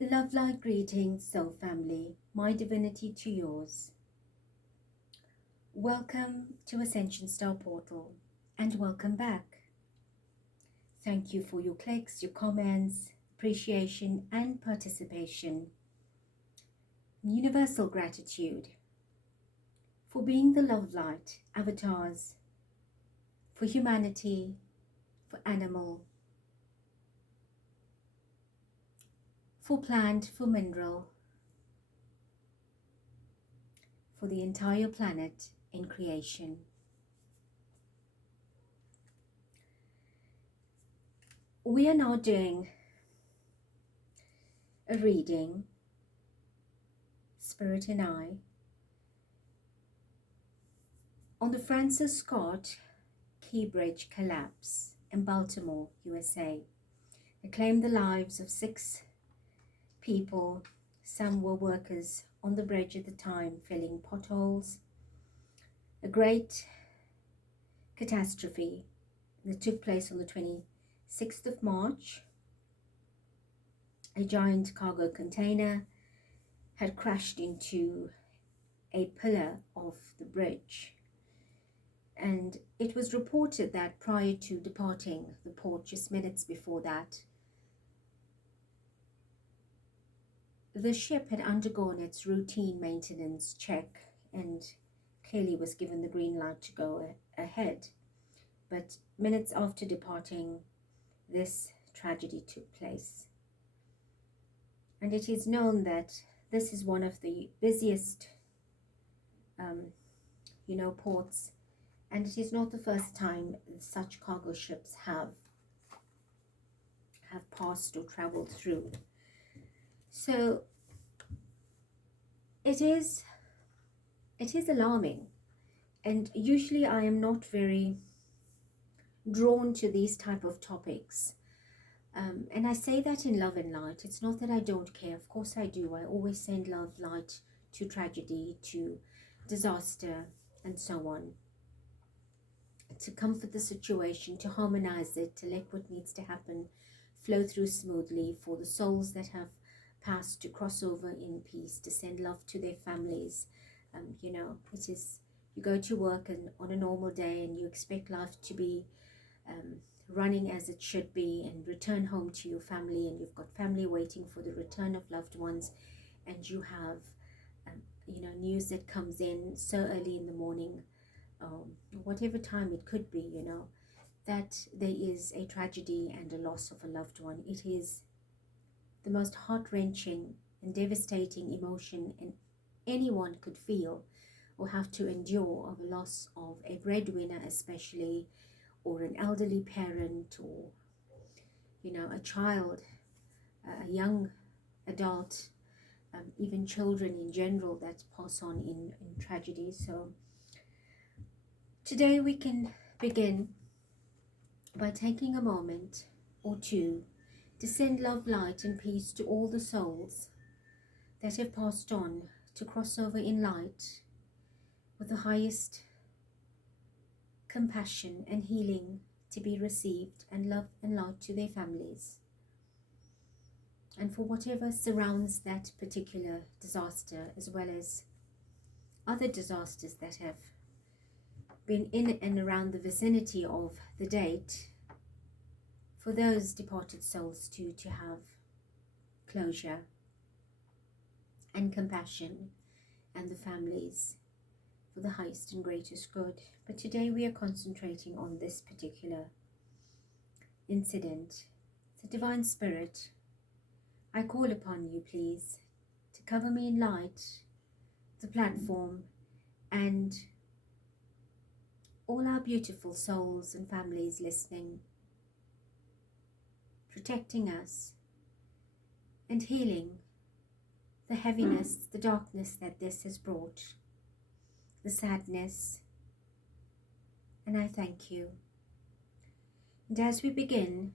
Love light greetings, soul family, my divinity to yours. Welcome to Ascension Star Portal and welcome back. Thank you for your clicks, your comments, appreciation and participation. Universal gratitude for being the love light avatars for humanity, for animal, for plant, for mineral, for the entire planet in creation. We are now doing a reading, Spirit and I, on the Francis Scott Key Bridge collapse in Baltimore, USA. It claimed the lives of 6 people. Some were workers on the bridge at the time, filling potholes. A great catastrophe that took place on the 26th of March. A giant cargo container had crashed into a pillar of the bridge, and it was reported that prior to departing the port, just minutes before that, the ship had undergone its routine maintenance check and clearly was given the green light to go ahead. But minutes after departing, this tragedy took place. And it is known that this is one of the busiest, ports, and it is not the first time such cargo ships have passed or traveled through. So it is alarming, and usually I am not very drawn to these type of topics. And I say that in love and light. It's not that I don't care. Of course I do. I always send love, light to tragedy, to disaster, and so on. To comfort the situation, to harmonize it, to let what needs to happen flow through smoothly, for the souls that have passed to cross over in peace, to send love to their families. It is, you go to work and on a normal day and you expect life to be running as it should be, and return home to your family, and you've got family waiting for the return of loved ones, and you have news that comes in so early in the morning, whatever time it could be, that there is a tragedy and a loss of a loved one. It is the most heart-wrenching and devastating emotion anyone could feel or have to endure, of a loss of a breadwinner especially, or an elderly parent, or a child, a young adult, even children in general that pass on in tragedy. So today we can begin by taking a moment or two to send love, light and peace to all the souls that have passed on, to cross over in light with the highest compassion and healing to be received, and love and light to their families, and for whatever surrounds that particular disaster, as well as other disasters that have been in and around the vicinity of the date, for those departed souls to have closure and compassion, and the families for the highest and greatest good. But today we are concentrating on this particular incident. So Divine Spirit, I call upon you, please, to cover me in light, the platform, and all our beautiful souls and families listening, protecting us and healing the heaviness, the darkness that this has brought, the sadness, and I thank you. And as we begin,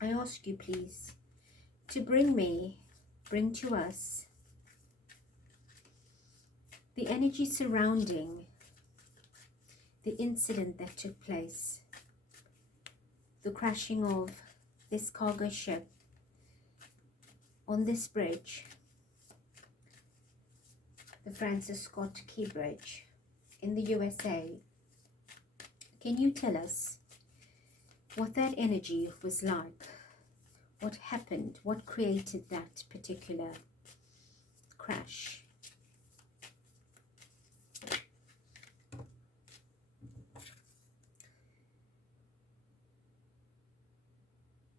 I ask you, please, to bring to us the energy surrounding the incident that took place, the crashing of this cargo ship on this bridge, the Francis Scott Key Bridge in the USA, can you tell us what that energy was like? What happened? What created that particular crash?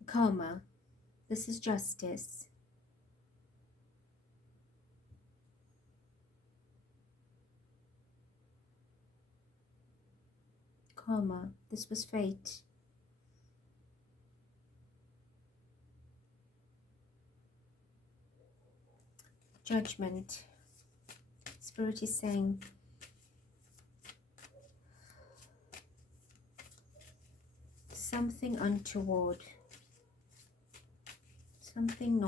Karma. This is justice. Karma. This was fate. Judgment. Spirit is saying something untoward, something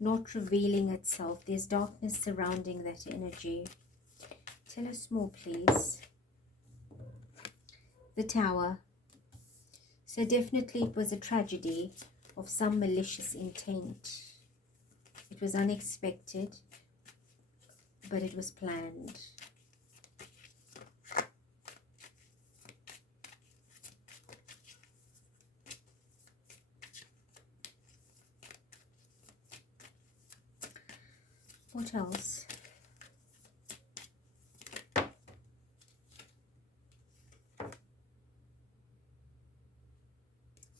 not revealing itself. There's darkness surrounding that energy. Tell us more, please. The Tower. So definitely it was a tragedy of some malicious intent. It was unexpected, but it was planned. What else?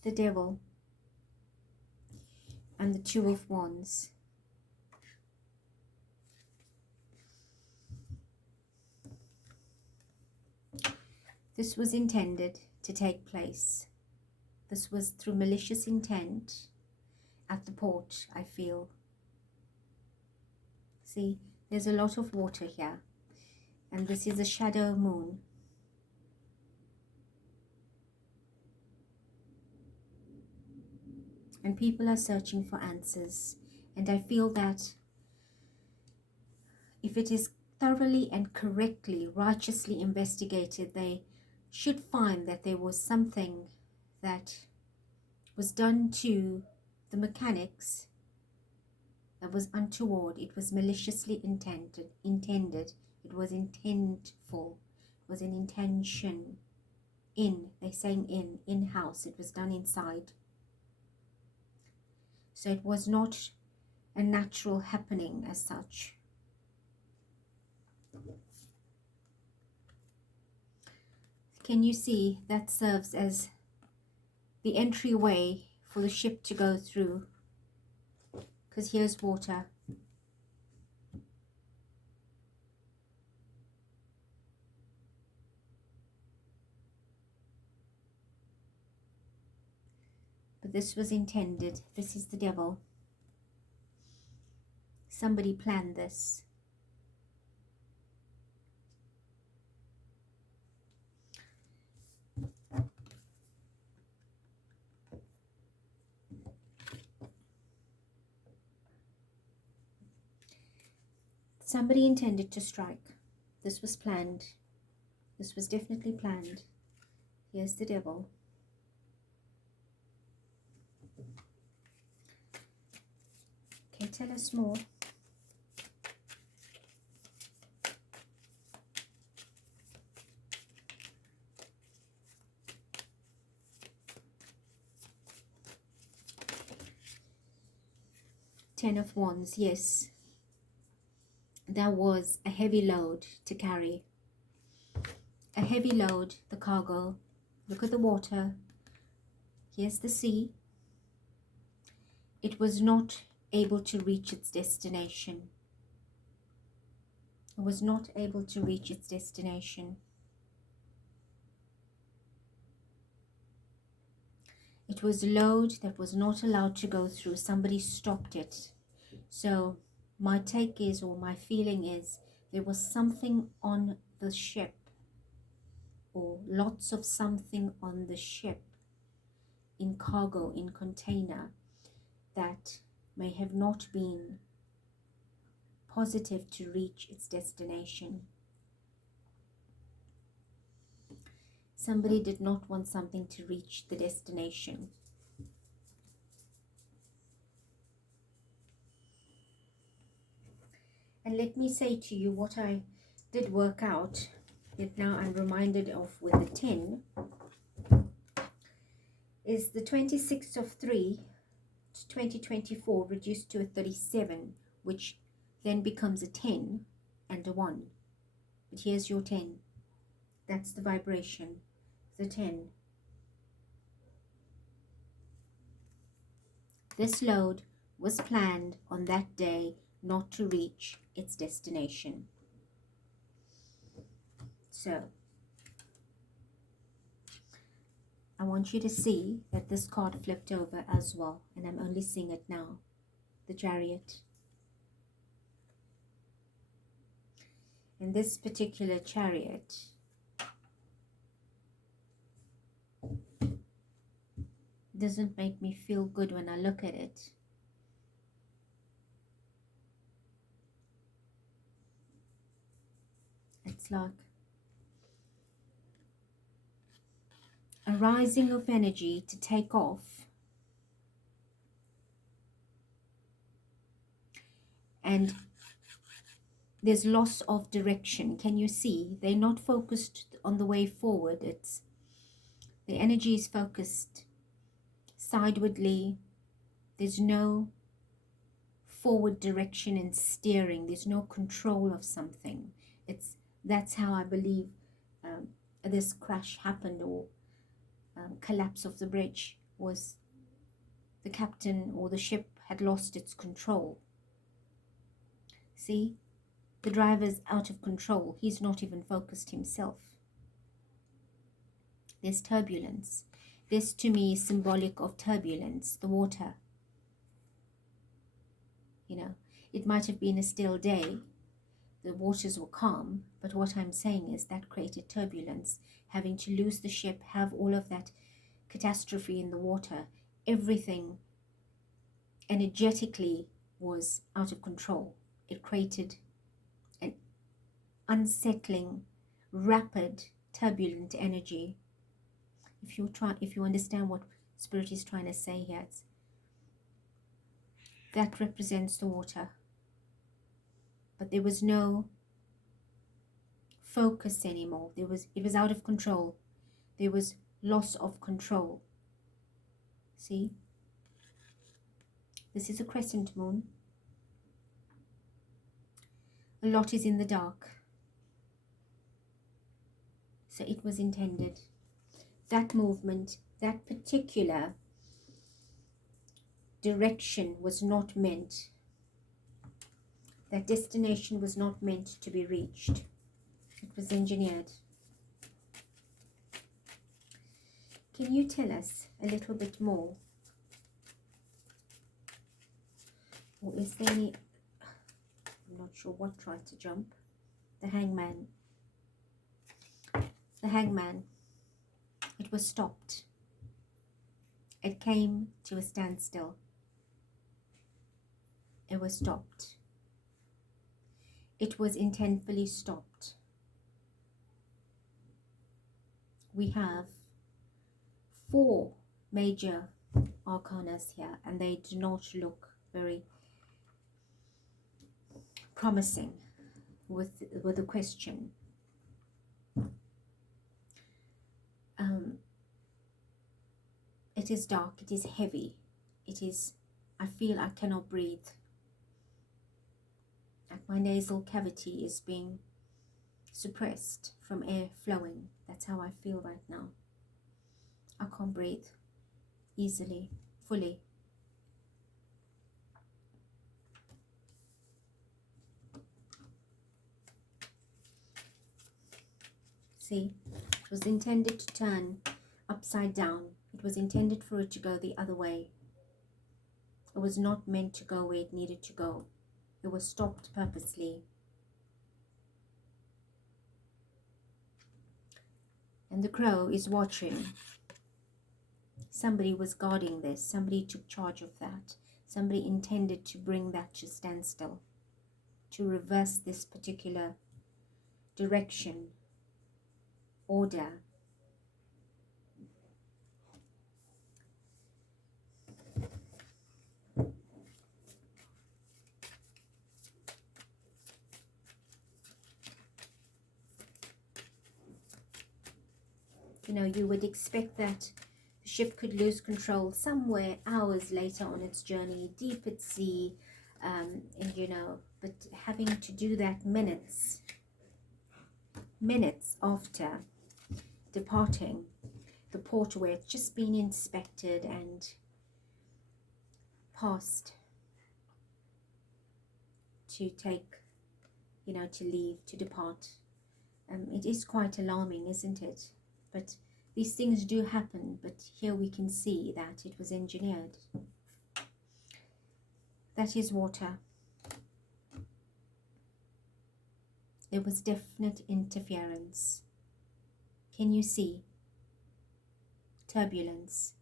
The Devil and the Two of Wands. This was intended to take place. This was through malicious intent at the port, I feel. See, there's a lot of water here, and this is a shadow moon. And people are searching for answers, and I feel that if it is thoroughly and correctly, righteously investigated, they should find that there was something that was done to the mechanics that was untoward. It was maliciously intended. It was intentful. It was an intention. They're saying in-house. It was done inside. So it was not a natural happening as such. Can you see that serves as the entryway for the ship to go through? Because here's water. But this was intended. This is the Devil. Somebody planned this. Somebody intended to strike. This was planned. This was definitely planned. Here's the Devil. Okay, tell us more. Ten of Wands, yes. That was a heavy load to carry. A heavy load, the cargo. Look at the water. Here's the sea. It was not able to reach its destination. It was not able to reach its destination. It was a load that was not allowed to go through. Somebody stopped it. So my take is, or my feeling is, there was something on the ship, or lots of something on the ship, in cargo, in container, that may have not been positive to reach its destination. Somebody did not want something to reach the destination. And let me say to you what I did work out, that now I'm reminded of with the 10, is the 26th of 3 to 2024 reduced to a 37, which then becomes a 10 and a 1. But here's your 10. That's the vibration, the 10. This load was planned on that day not to reach its destination. So, I want you to see that this card flipped over as well, and I'm only seeing it now. The Chariot. And this particular Chariot doesn't make me feel good when I look at it. It's like a rising of energy to take off, and there's loss of direction. Can you see? They're not focused on the way forward. It's the energy is focused sidewardly. There's no forward direction and steering. There's no control of something. That's how I believe this crash happened, or collapse of the bridge, was the captain or the ship had lost its control. See, the driver's out of control. He's not even focused himself. There's turbulence. This to me is symbolic of turbulence, the water. You know, it might have been a still day. The waters were calm, but what I'm saying is that created turbulence. Having to lose the ship, have all of that catastrophe in the water, everything energetically was out of control. It created an unsettling, rapid, turbulent energy. If you understand what Spirit is trying to say here, that represents the water. But there was no focus anymore. It was out of control. There was loss of control. See? This is a crescent moon. A lot is in the dark. So it was intended. That movement, that particular direction was not meant. That destination was not meant to be reached. It was engineered. Can you tell us a little bit more? Or is there any... I'm not sure what tried to jump. The Hangman. The Hangman. It was stopped. It came to a standstill. It was stopped. It was intentfully stopped. We have 4 major arcanas here, and they do not look very promising with the question. It is dark, it is heavy, it is, I feel I cannot breathe. Like my nasal cavity is being suppressed from air flowing. That's how I feel right now. I can't breathe easily, fully. See, it was intended to turn upside down. It was intended for it to go the other way. It was not meant to go where it needed to go. It was stopped purposely. And the crow is watching. Somebody was guarding this. Somebody took charge of that. Somebody intended to bring that to standstill, to reverse this particular direction, order. You know, you would expect that the ship could lose control somewhere hours later on its journey, deep at sea, and you know, but having to do that minutes after departing the port where it's just been inspected and passed to take, you know, to leave, to depart. It is quite alarming, isn't it? But these things do happen, but here we can see that it was engineered. That is water. There was definite interference. Can you see? Turbulence,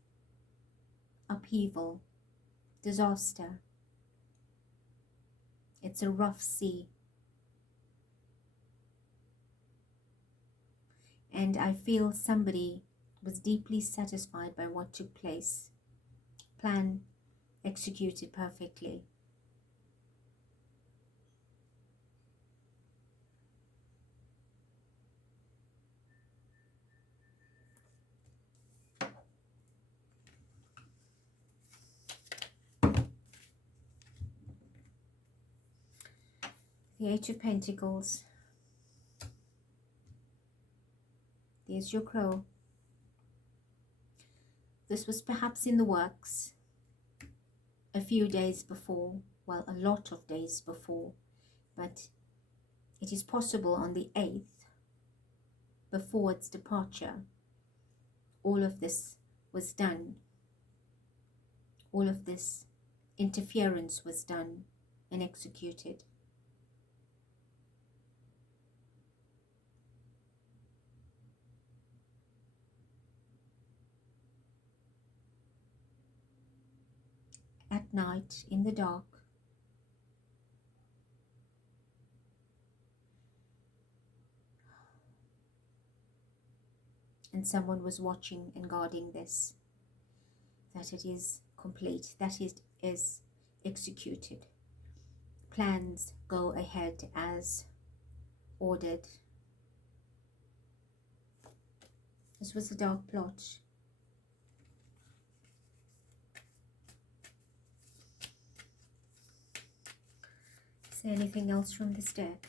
upheaval, disaster. It's a rough sea. And I feel somebody was deeply satisfied by what took place. Plan executed perfectly. The Eight of Pentacles. There's your crow. This was perhaps in the works a few days before, well, a lot of days before, but it is possible on the 8th, before its departure, all of this was done. All of this interference was done and executed. At night, in the dark, and someone was watching and guarding this, that it is complete, that it is executed. Plans go ahead as ordered. This was a dark plot. Is there anything else from this deck?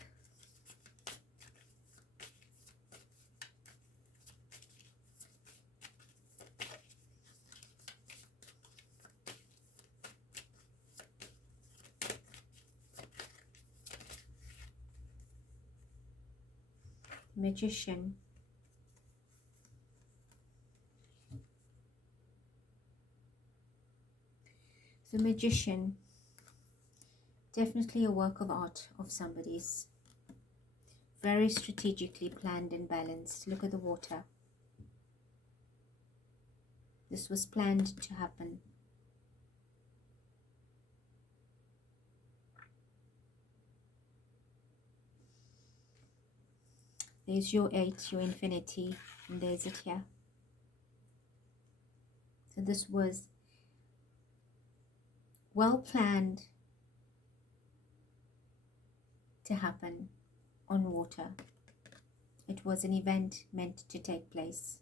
Magician. The Magician, definitely a work of art of somebody's. Very strategically planned and balanced. Look at the water. This was planned to happen. There's your 8, your infinity, and there's it here. So this was well planned to happen on water. It was an event meant to take place.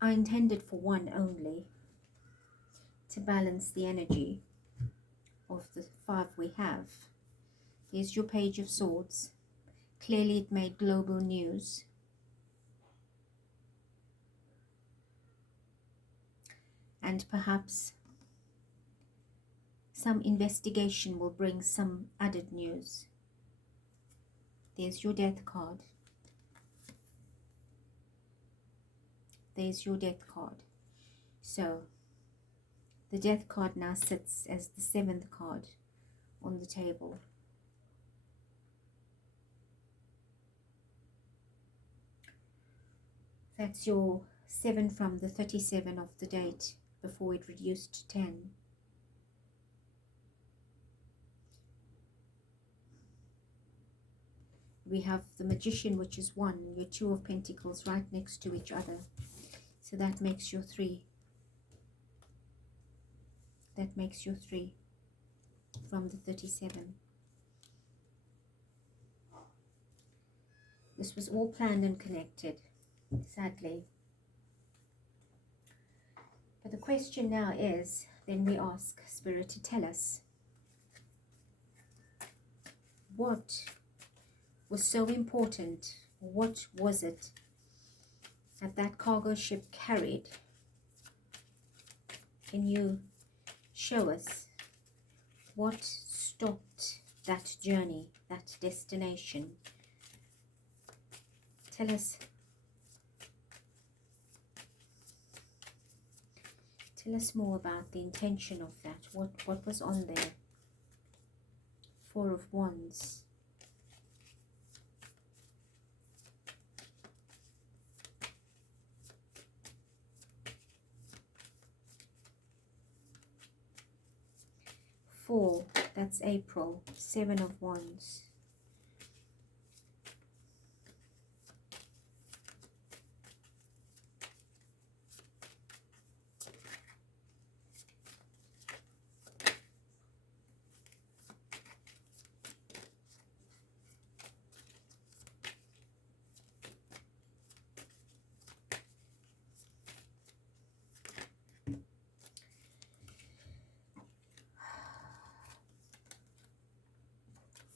I intended for one only, to balance the energy of the 5 we have. Here's your Page of Swords. Clearly it made global news. And perhaps some investigation will bring some added news. There's your Death card. There's your Death card. So the Death card now sits as the 7th card on the table. That's your 7 from the 37 of the date before it reduced to 10. We have the Magician, which is 1, your 2 of Pentacles right next to each other. So that makes your 3. That makes your 3 from the 37. This was all planned and connected, sadly. But the question now is, then we ask Spirit to tell us, what was so important? What was it that that cargo ship carried? Can you show us what stopped that journey, that destination? Tell us. Tell us more about the intention of that. What was on there? 4 of Wands. Four, that's April. 7 of Wands.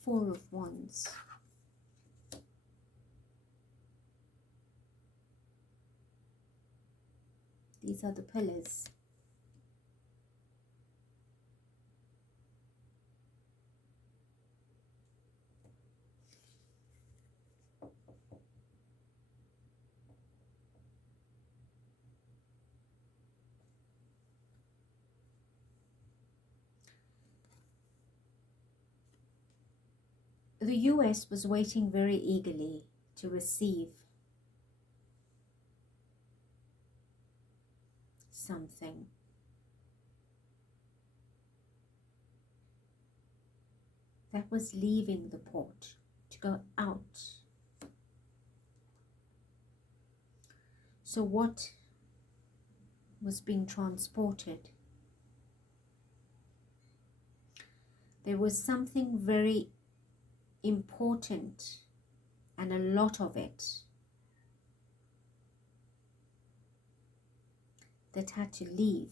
Four of Wands. These are the pillars. The US was waiting very eagerly to receive something. That was leaving the port to go out. So what was being transported? There was something very important, and a lot of it, that had to leave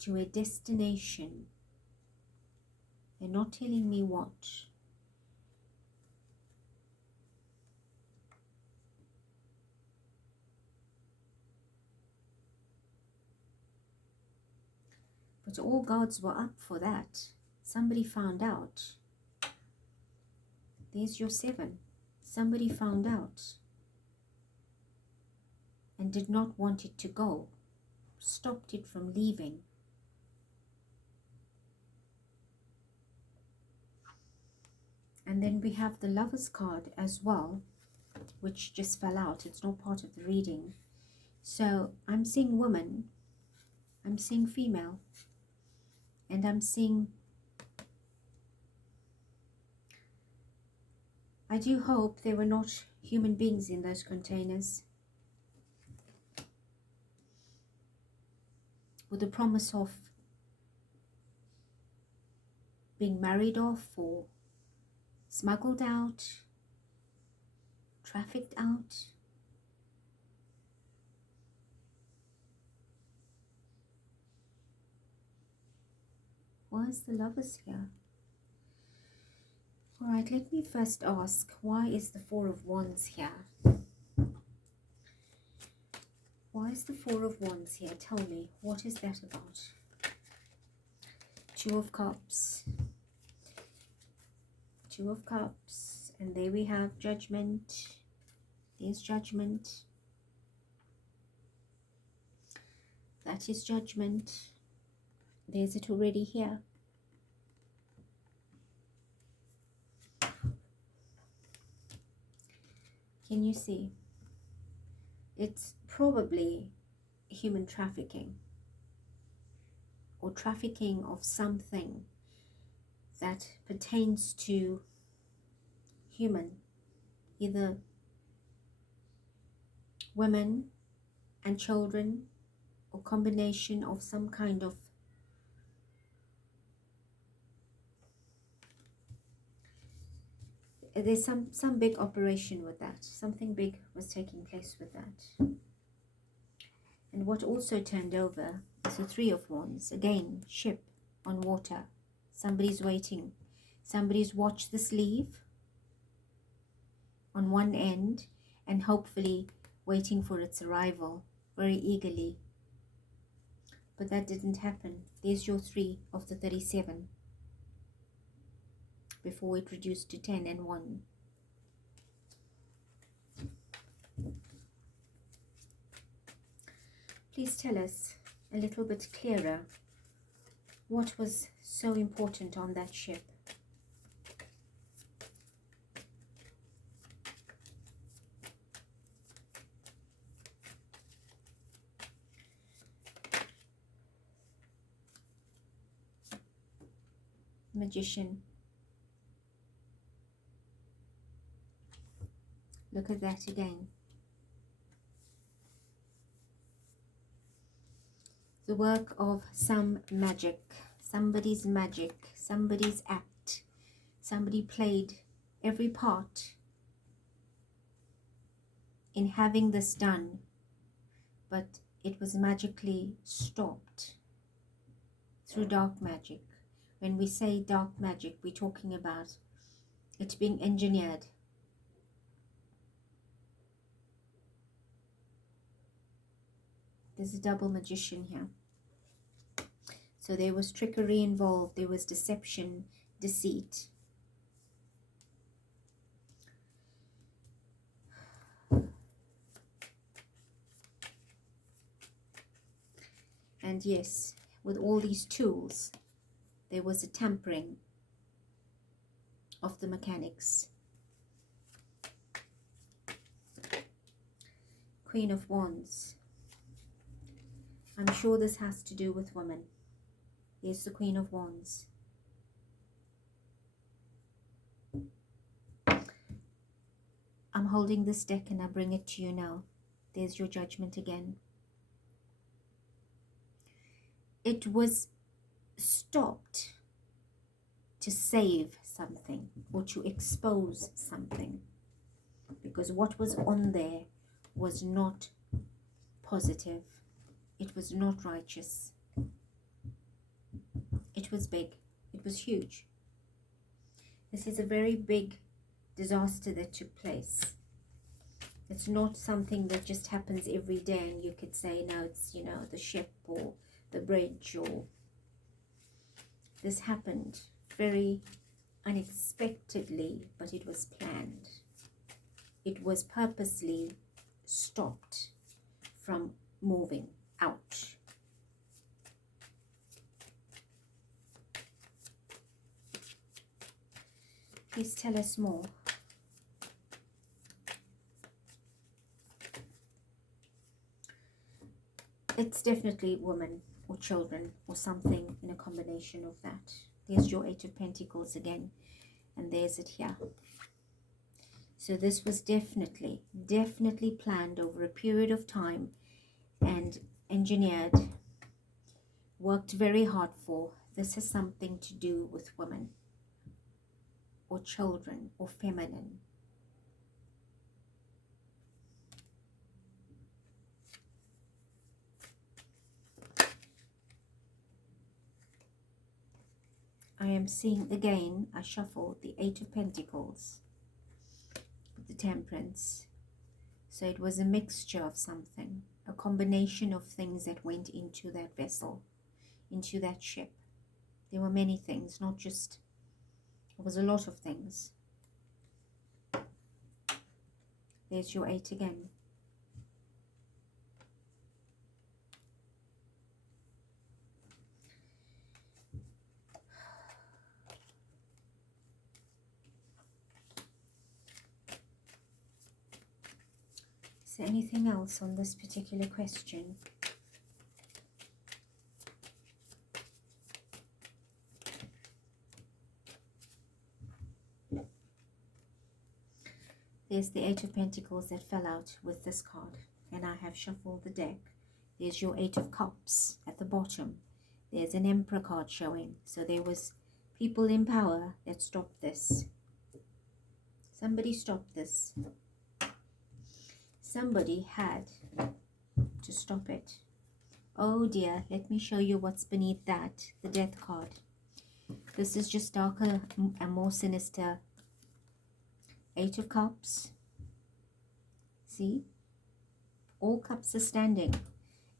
to a destination. They're not telling me what. But all gods were up for that. Somebody found out. There's your 7. Somebody found out and did not want it to go. Stopped it from leaving. And then we have the Lover's card as well, which just fell out. It's not part of the reading. So I'm seeing woman, I'm seeing female, and I'm seeing, I do hope there were not human beings in those containers, with the promise of being married off or smuggled out, trafficked out. Why is the Lovers here? Alright, let me first ask, why is the 4 of Wands here? Why is the 4 of Wands here? Tell me, what is that about? 2 of Cups. 2 of Cups. And there we have Judgment. There's Judgment. That is Judgment. There's it already here. Can you see? It's probably human trafficking, or trafficking of something that pertains to human, either women and children, or combination of some kind of there's some big operation with that. Something big was taking place with that. And what also turned over is the Three of Wands. Again, ship on water. Somebody's waiting. Somebody's watched this leave on one end and hopefully waiting for its arrival very eagerly. But that didn't happen. There's your 3 of the 37 before it reduced to 10 and 1. Please tell us a little bit clearer what was so important on that ship. Magician. Look at that again. The work of some magic, somebody's act. Somebody played every part in having this done, but it was magically stopped through dark magic. When we say dark magic, we're talking about it being engineered. There's a double magician here. So there was trickery involved, there was deception, deceit. And yes, with all these tools, there was a tampering of the mechanics. Queen of Wands. I'm sure this has to do with women. Here's the Queen of Wands. I'm holding this deck and I bring it to you now. There's your judgment again. It was stopped to save something or to expose something, because what was on there was not positive. It was not righteous. It was big. It was huge. This is a very big disaster that took place. It's not something that just happens every day and you could say, no, it's, you know, the ship or the bridge, or this happened very unexpectedly, but it was planned. It was purposely stopped from moving out. Please tell us more. It's definitely women or children or something in a combination of that. There's your 8 of Pentacles again, and there's it here. So this was definitely planned over a period of time and engineered, worked very hard for. This has something to do with women or children or feminine. I am seeing again, I shuffled the 8 of Pentacles with the Temperance. So it was a mixture of something, a combination of things that went into that vessel, into that ship. There were many things, not just, it was a lot of things. There's your 8 again. Is there anything else on this particular question? There's the Eight of Pentacles that fell out with this card. And I have shuffled the deck. There's your Eight of Cups at the bottom. There's an Emperor card showing. So there was people in power that stopped this. Somebody stopped this. Somebody had to stop it. Oh dear, let me show you what's beneath that. The Death card. This is just darker and more sinister. Eight of Cups. See? All cups are standing.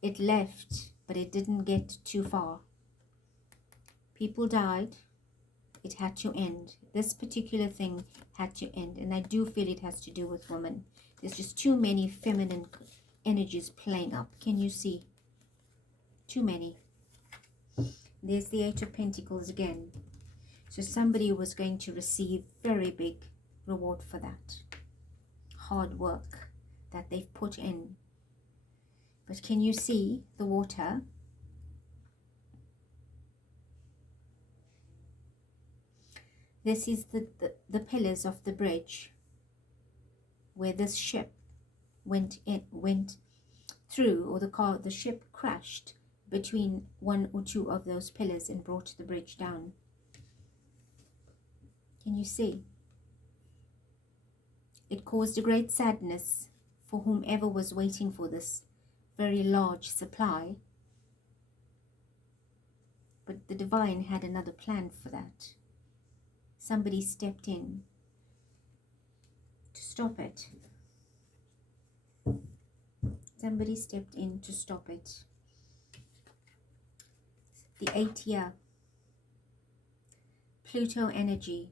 It left, but it didn't get too far. People died. It had to end. This particular thing had to end. And I do feel it has to do with women. There's just too many feminine energies playing up. Can you see? Too many. There's the Eight of Pentacles again. So somebody was going to receive very big reward for that. Hard work that they've put in. But can you see the water? This is the pillars of the bridge where this ship went through, or the ship crashed between one or two of those pillars and brought the bridge down. Can you see? It caused a great sadness for whomever was waiting for this very large supply. But the divine had another plan for that. Somebody stepped in to stop it. Somebody stepped in to stop it. The 8th year. Pluto energy.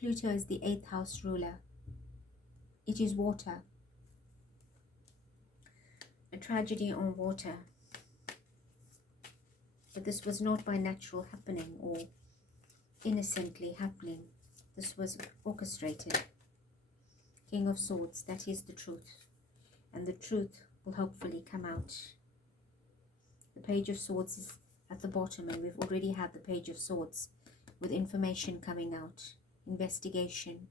Pluto is the 8th house ruler. It is water. A tragedy on water. But this was not by natural happening or innocently happening. This was orchestrated. King of Swords, that is the truth. And the truth will hopefully come out. The Page of Swords is at the bottom, and we've already had the Page of Swords with information coming out. Investigation.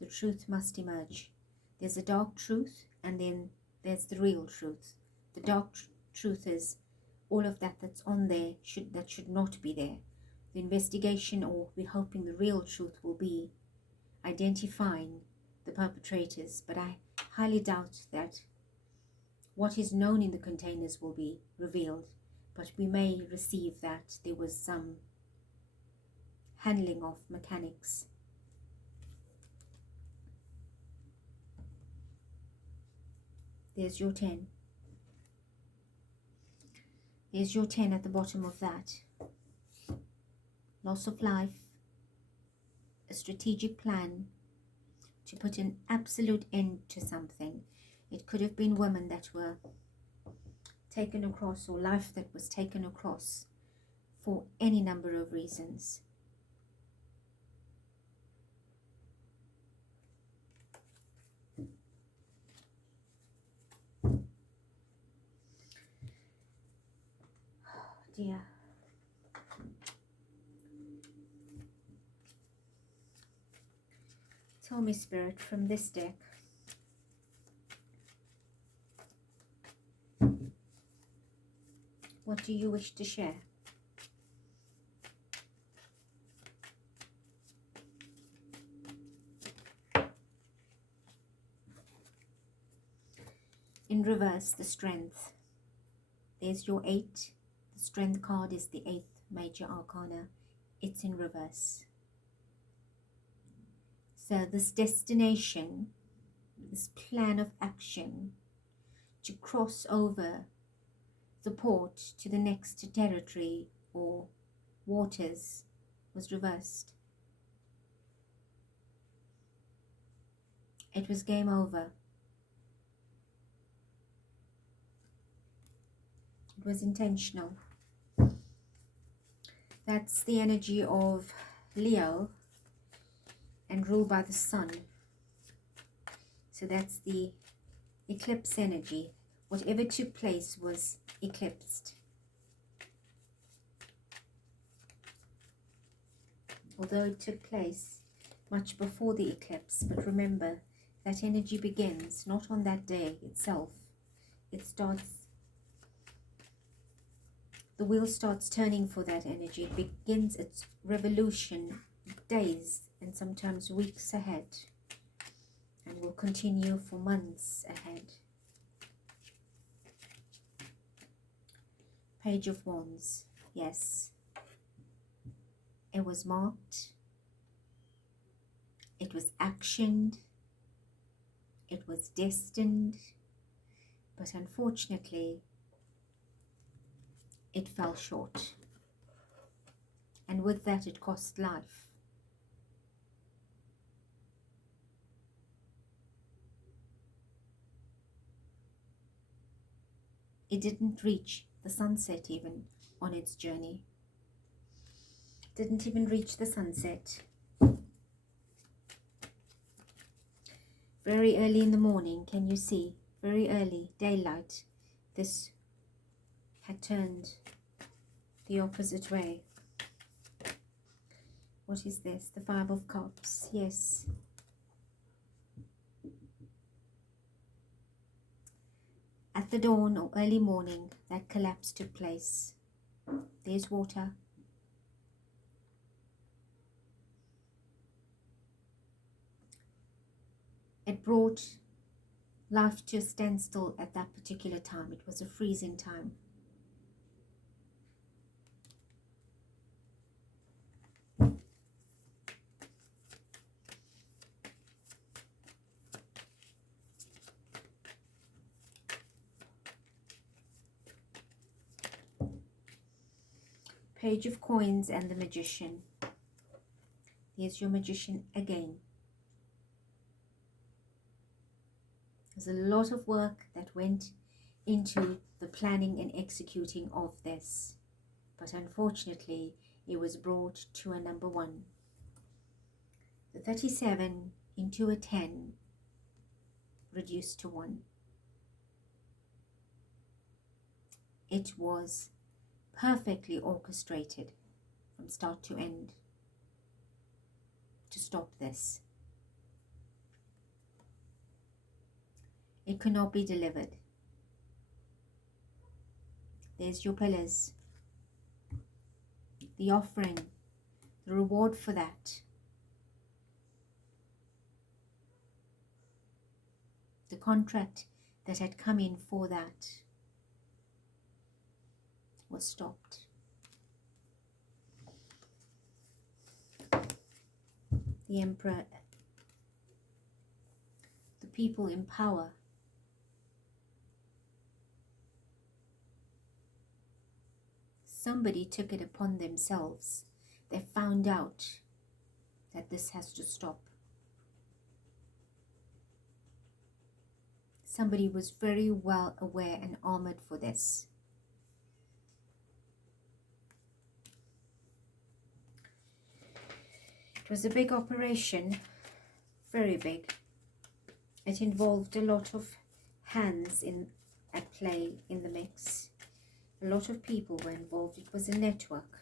The truth must emerge. There's a dark truth, and then there's the real truth. The dark truth is all of that that's on there that should not be there. The investigation, or we're hoping the real truth, will be identifying the perpetrators. But I highly doubt that what is known in the containers will be revealed. But we may receive that there was some handling of mechanics. There's your 10. There's your 10 at the bottom of that. Loss of life. A strategic plan to put an absolute end to something. It could have been women that were taken across, or life that was taken across for any number of reasons. Dear. Tell me, Spirit, from this deck, what do you wish to share? In reverse, the Strength. There's your 8. The Strength card is the 8th major arcana. It's in reverse. So this destination, this plan of action to cross over the port to the next territory or waters was reversed. It was game over. It was intentional. That's the energy of Leo and ruled by the sun. So that's the eclipse energy. Whatever took place was eclipsed. Although it took place, much before the eclipse, but remember that energy begins not on that day itself. It starts, the wheel starts turning for that energy. It begins its revolution days and sometimes weeks ahead, and will continue for months ahead. Page of Wands. Yes, it was marked, it was actioned, it was destined, but unfortunately it fell short, and with that it cost life. It didn't reach the sunset even on its journey. Didn't even reach the sunset. Very early in the morning, can you see? Very early, daylight. This had turned the opposite way. What is this? The Five of Cups. Yes. At the dawn or early morning, that collapse took place. There's water. It brought life to a standstill at that particular time. It was a freezing time. Page of Coins and the Magician. Here's your Magician again. There's a lot of work that went into the planning and executing of this, but unfortunately it was brought to a number 1. The 37 into a 10 reduced to 1. It was perfectly orchestrated from start to end to stop this. It could not be delivered. There's your pillars, the offering, the reward for that, the contract that had come in for that was stopped. The Emperor, the people in power, somebody took it upon themselves. They found out that this has to stop. Somebody was very well aware and armored for this. It was a big operation, very big. It involved a lot of hands at play in the mix. A lot of people were involved. It was a network.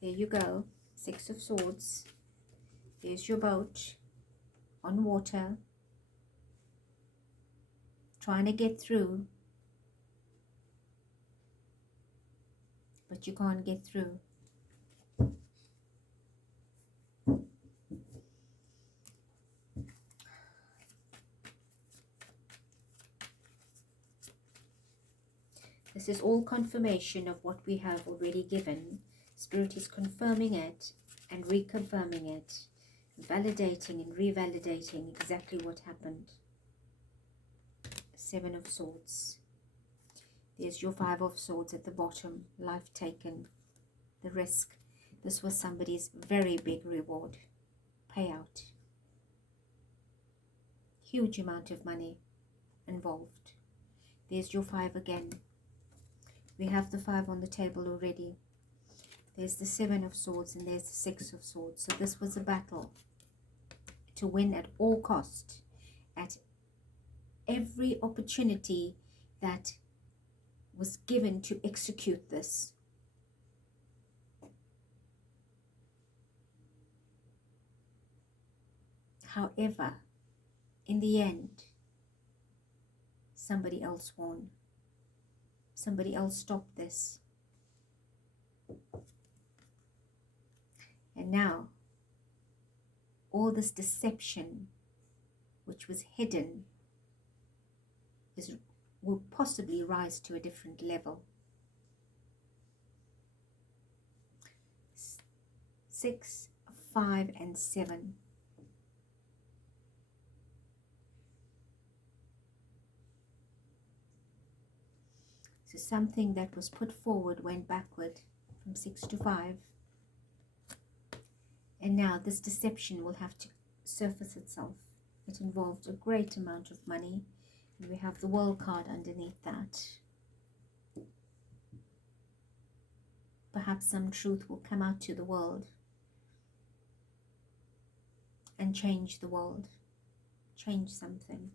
There you go, 6 of Swords. There's your boat on water, trying to get through, but you can't get through. This is all confirmation of what we have already given. Spirit is confirming it and reconfirming it, validating and revalidating exactly what happened. 7 of Swords. There's your 5 of Swords at the bottom. Life taken, the risk. This was somebody's very big reward, payout. Huge amount of money involved. There's your 5 again. We have the 5 on the table already. There's the 7 of Swords and there's the 6 of Swords. So this was a battle to win at all cost, at every opportunity that was given to execute this. However, in the end, somebody else won. Somebody else stopped this. And now, all this deception, which was hidden, will possibly rise to a different level. 6, 5, and 7. So something that was put forward went backward from 6 to 5. And now this deception will have to surface itself. It involved a great amount of money. And we have the World card underneath that. Perhaps some truth will come out to the world and change the world. Change something.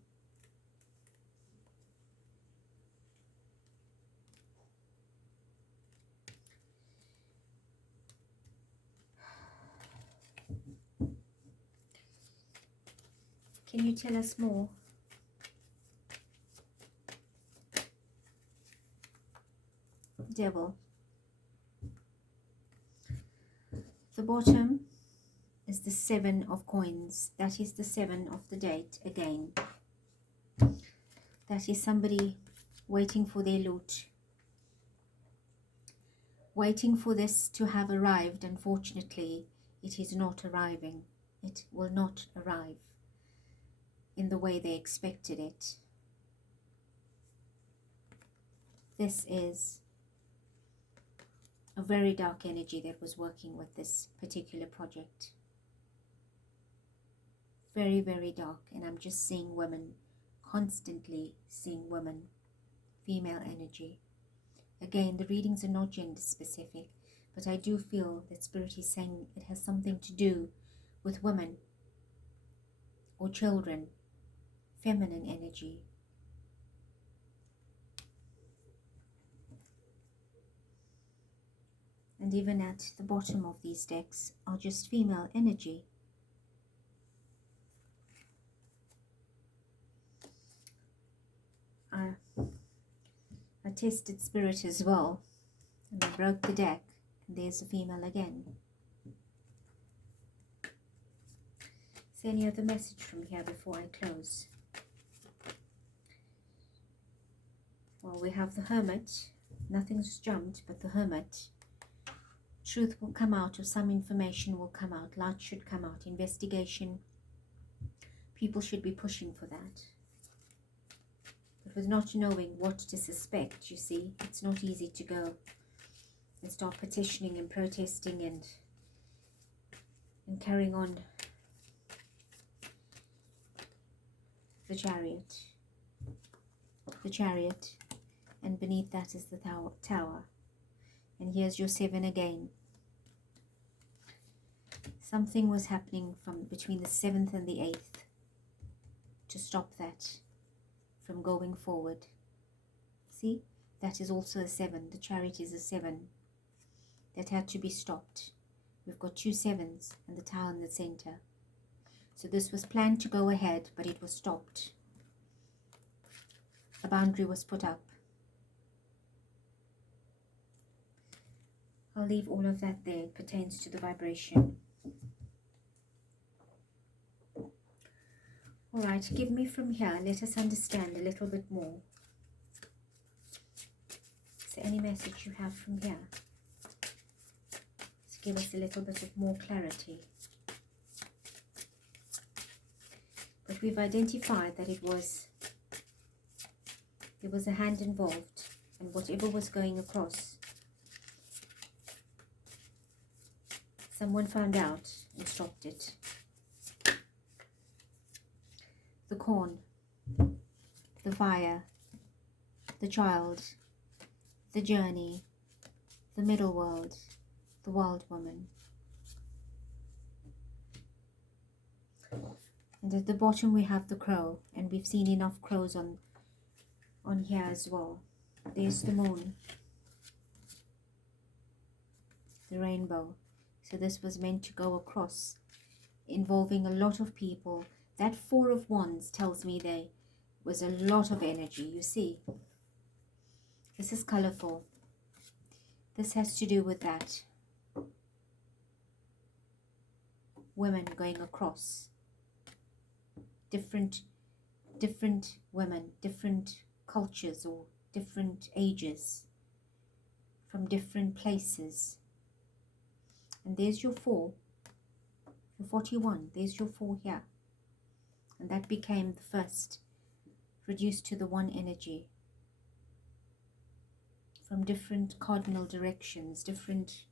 Can you tell us more? Devil. The bottom is the 7 of coins. That is the 7 of the date again. That is somebody waiting for their loot. Waiting for this to have arrived. Unfortunately, it is not arriving. It will not arrive in the way they expected it. This is a very dark energy that was working with this particular project. Very, very dark. And I'm just seeing women, constantly seeing women, female energy. Again, the readings are not gender specific, but I do feel that Spirit is saying it has something to do with women or children, feminine energy. And even at the bottom of these decks are just female energy. I tested Spirit as well, and I broke the deck, and there's a female again. Is there any other message from here before I close? Well, we have the Hermit. Nothing's jumped, but the Hermit. Truth will come out, or some information will come out. Light should come out. Investigation. People should be pushing for that. But with not knowing what to suspect, you see, it's not easy to go and start petitioning and protesting and carrying on. The Chariot. The Chariot. And beneath that is the Tower. And here's your 7 again. Something was happening from between the 7th and the 8th to stop that from going forward. See, that is also a 7. The Chariot is a 7. That had to be stopped. We've got 2 7s and the Tower in the center. So this was planned to go ahead, but it was stopped. A boundary was put up. I'll leave all of that there. It pertains to the vibration. Alright, give me from here. Let us understand a little bit more. Is there any message you have from here? To give us a little bit of more clarity. But we've identified that there was a hand involved, and whatever was going across, someone found out and stopped it. The corn, the fire, the child, the journey, the middle world, the wild woman. And at the bottom we have the crow, and we've seen enough crows on here as well. There's the moon, the rainbow. So this was meant to go across involving a lot of people. That Four of Wands tells me there was a lot of energy. You see, this is colorful. This has to do with that. Women going across. Different women, different cultures or different ages, from different places. And there's your 4, your 41, there's your 4 here. And that became the first, reduced to the 1 energy. From different cardinal directions, different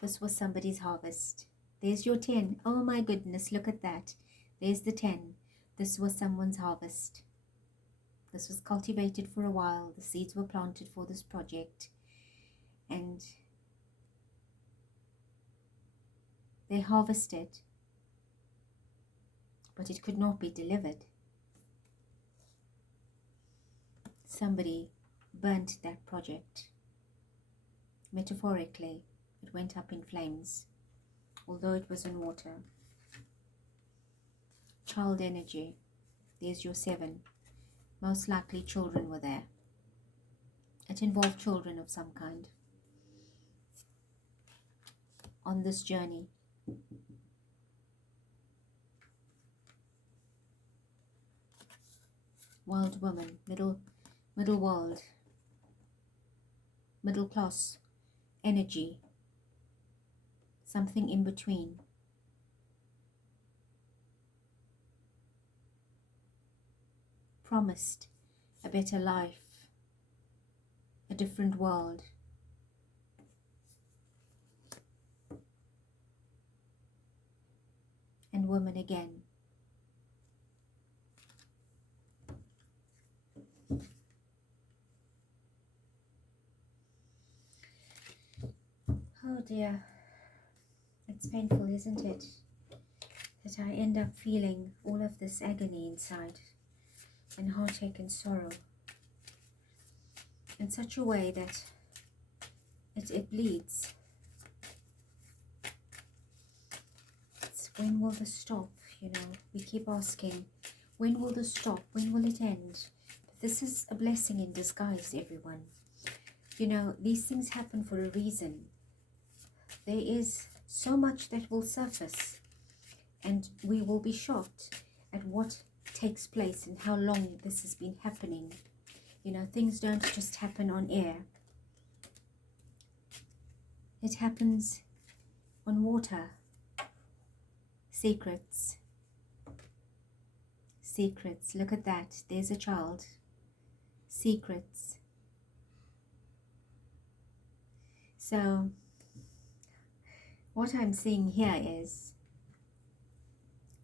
this was somebody's harvest. There's your 10. Oh my goodness, look at that. There's the 10. This was someone's harvest. This was cultivated for a while. The seeds were planted for this project. And they harvested. But it could not be delivered. Somebody burnt that project. Metaphorically, it went up in flames, although it was in water. Child energy. There's your 7. Most likely children were there. It involved children of some kind on this journey. Wild woman, middle world, middle class energy, something in between. Promised a better life, a different world. And woman again. Oh dear, it's painful, isn't it? That I end up feeling all of this agony inside, and heartache and sorrow, in such a way that it bleeds. It's, when will this stop? You know, we keep asking, when will this stop? When will it end? But this is a blessing in disguise, everyone. You know, these things happen for a reason. There is so much that will surface, and we will be shocked at what takes place and how long this has been happening. You know, things don't just happen on air. It happens on water. Secrets. Secrets. Look at that. There's a child. Secrets. So, what I'm seeing here is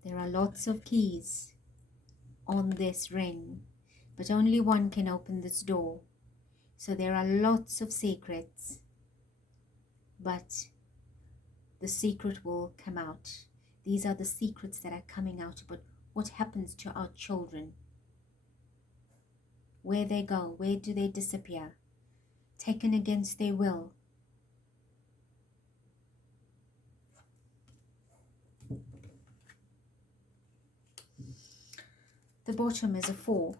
there are lots of keys on this ring, but only one can open this door. So there are lots of secrets, but the secret will come out. These are the secrets that are coming out about what happens to our children. Where they go, where do they disappear? Taken against their will. The bottom is a 4.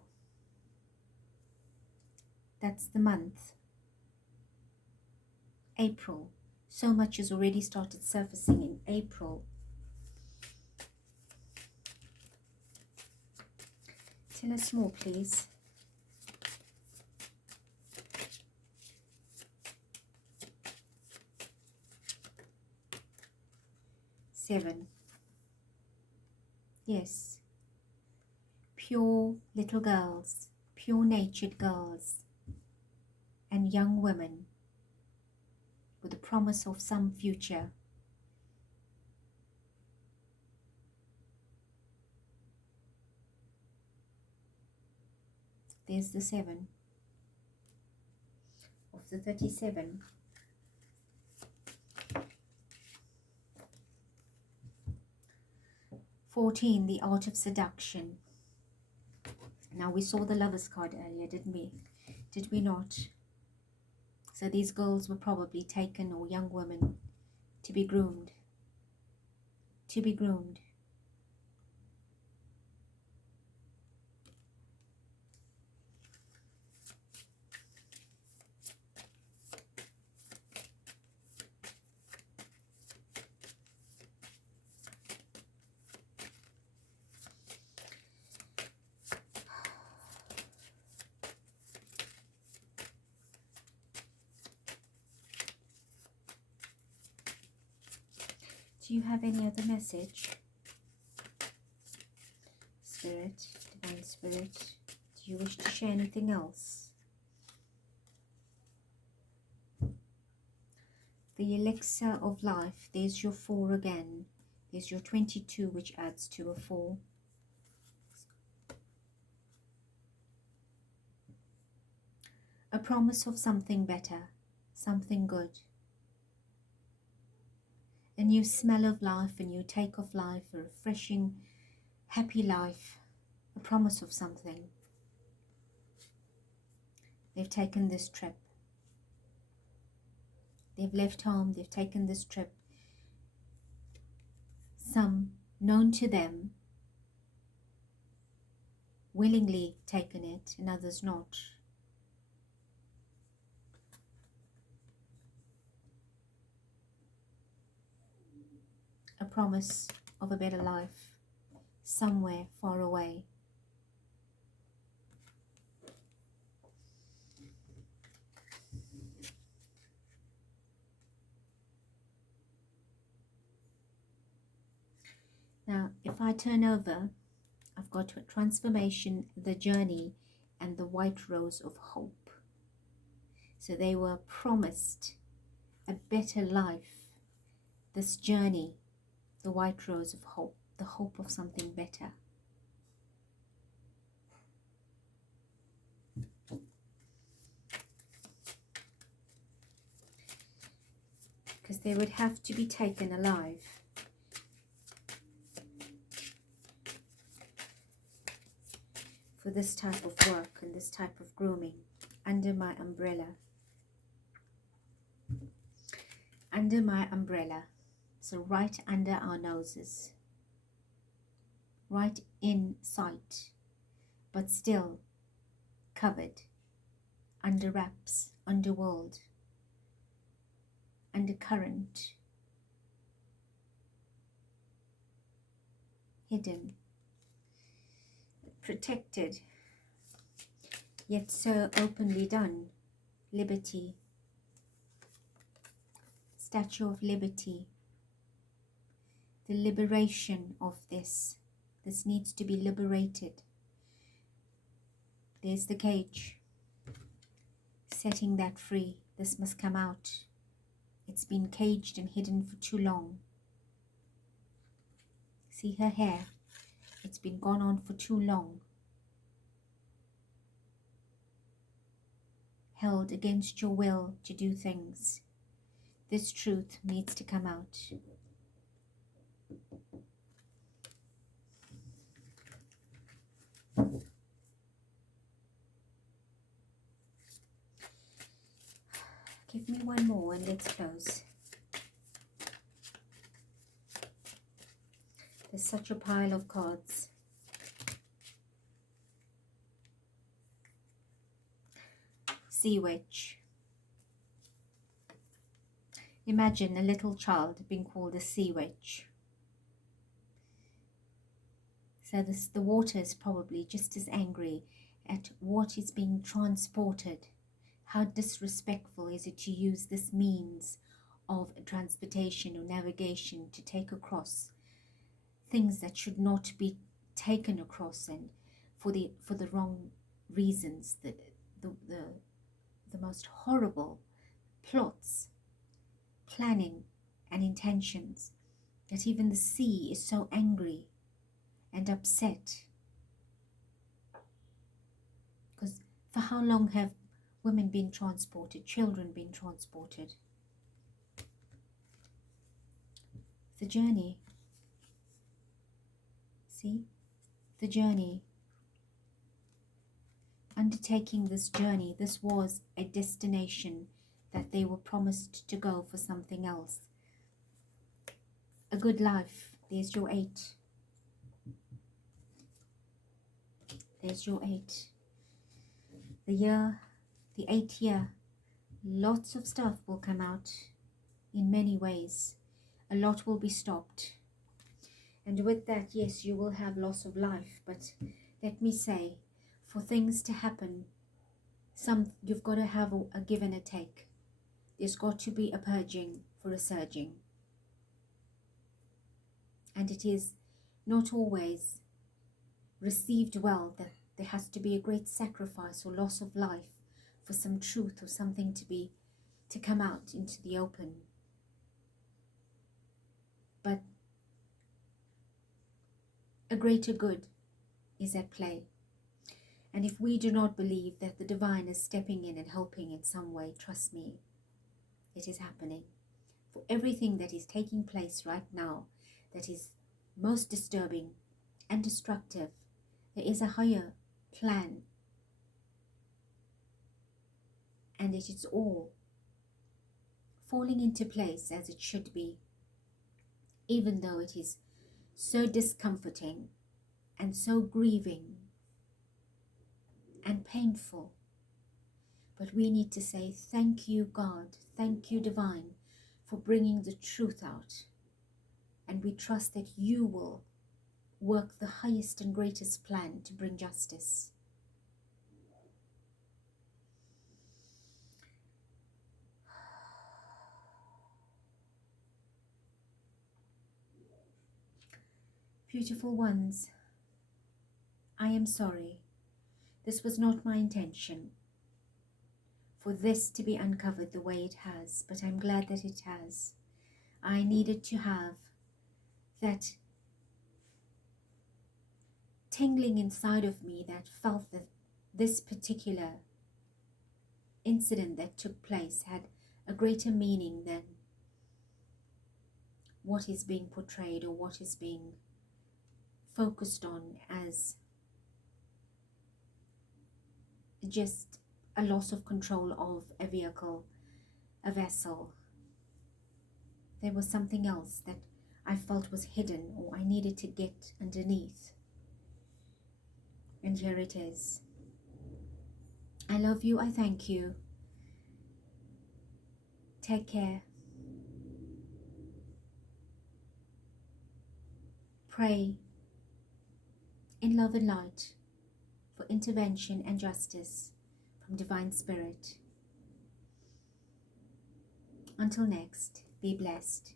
That's the month. April. So much has already started surfacing in April. Tell us more, please. Seven. Yes. Pure little girls, pure natured girls, and young women with the promise of some future. There's the 7 of the 37. "14, the art of seduction." Now we saw the Lovers card earlier, didn't we? Did we not? So these girls were probably taken, or young women, to be groomed. To be groomed. Do you have any other message? Spirit, Divine Spirit, do you wish to share anything else? The elixir of life, there's your 4 again. There's your 22, which adds to a 4. A promise of something better, something good. A new smell of life, a new take of life, a refreshing, happy life, a promise of something. They've taken this trip. They've left home, they've taken this trip. Some known to them, willingly taken it, and others not. A promise of a better life somewhere far away. Now, if I turn over, I've got transformation, the journey, and the white rose of hope. So they were promised a better life, this journey, the white rose of hope, the hope of something better. Because they would have to be taken alive. For this type of work and this type of grooming, under my umbrella. Under my umbrella. So right under our noses. Right in sight. But still covered. Under wraps. Underworld. Undercurrent. Hidden. Protected, yet so openly done. Liberty, Statue of Liberty, the liberation of this needs to be liberated. There's the cage, setting that free. This must come out. It's been caged and hidden for too long. See her hair? It's been gone on for too long. Held against your will to do things. This truth needs to come out. Give me one more and let's close. There's such a pile of cards. Sea witch. Imagine a little child being called a sea witch. So the water is probably just as angry at what is being transported. How disrespectful is it to use this means of transportation or navigation to take across things that should not be taken across, and for the wrong reasons, the most horrible plots, planning and intentions, that even the sea is so angry and upset. Because for how long have women been transported, children been transported? The journey. See? The journey. undertaking this journey. This was a destination that they were promised to go for something else. A good life. There's your 8. There's your 8. The year, the 8th year. Lots of stuff will come out in many ways. A lot will be stopped. And with that, yes, you will have loss of life. But let me say, for things to happen, you've got to have a give and a take. There's got to be a purging for a surging. And it is not always received well that there has to be a great sacrifice or loss of life for some truth or something to come out into the open. But a greater good is at play. And if we do not believe that the divine is stepping in and helping in some way, trust me, it is happening. For everything that is taking place right now that is most disturbing and destructive, there is a higher plan. And it is all falling into place as it should be, even though it is so discomforting and so grieving and painful. But we need to say, thank you, God, thank you, Divine, for bringing the truth out. And we trust that you will work the highest and greatest plan to bring justice. Beautiful ones, I am sorry. This was not my intention for this to be uncovered the way it has, but I'm glad that it has. I needed to have that tingling inside of me that felt that this particular incident that took place had a greater meaning than what is being portrayed or what is being focused on as just a loss of control of a vehicle, a vessel. There was something else that I felt was hidden or I needed to get underneath. And here it is. I love you. I thank you. Take care. Pray in love and light for intervention and justice from Divine Spirit. Until next, be blessed.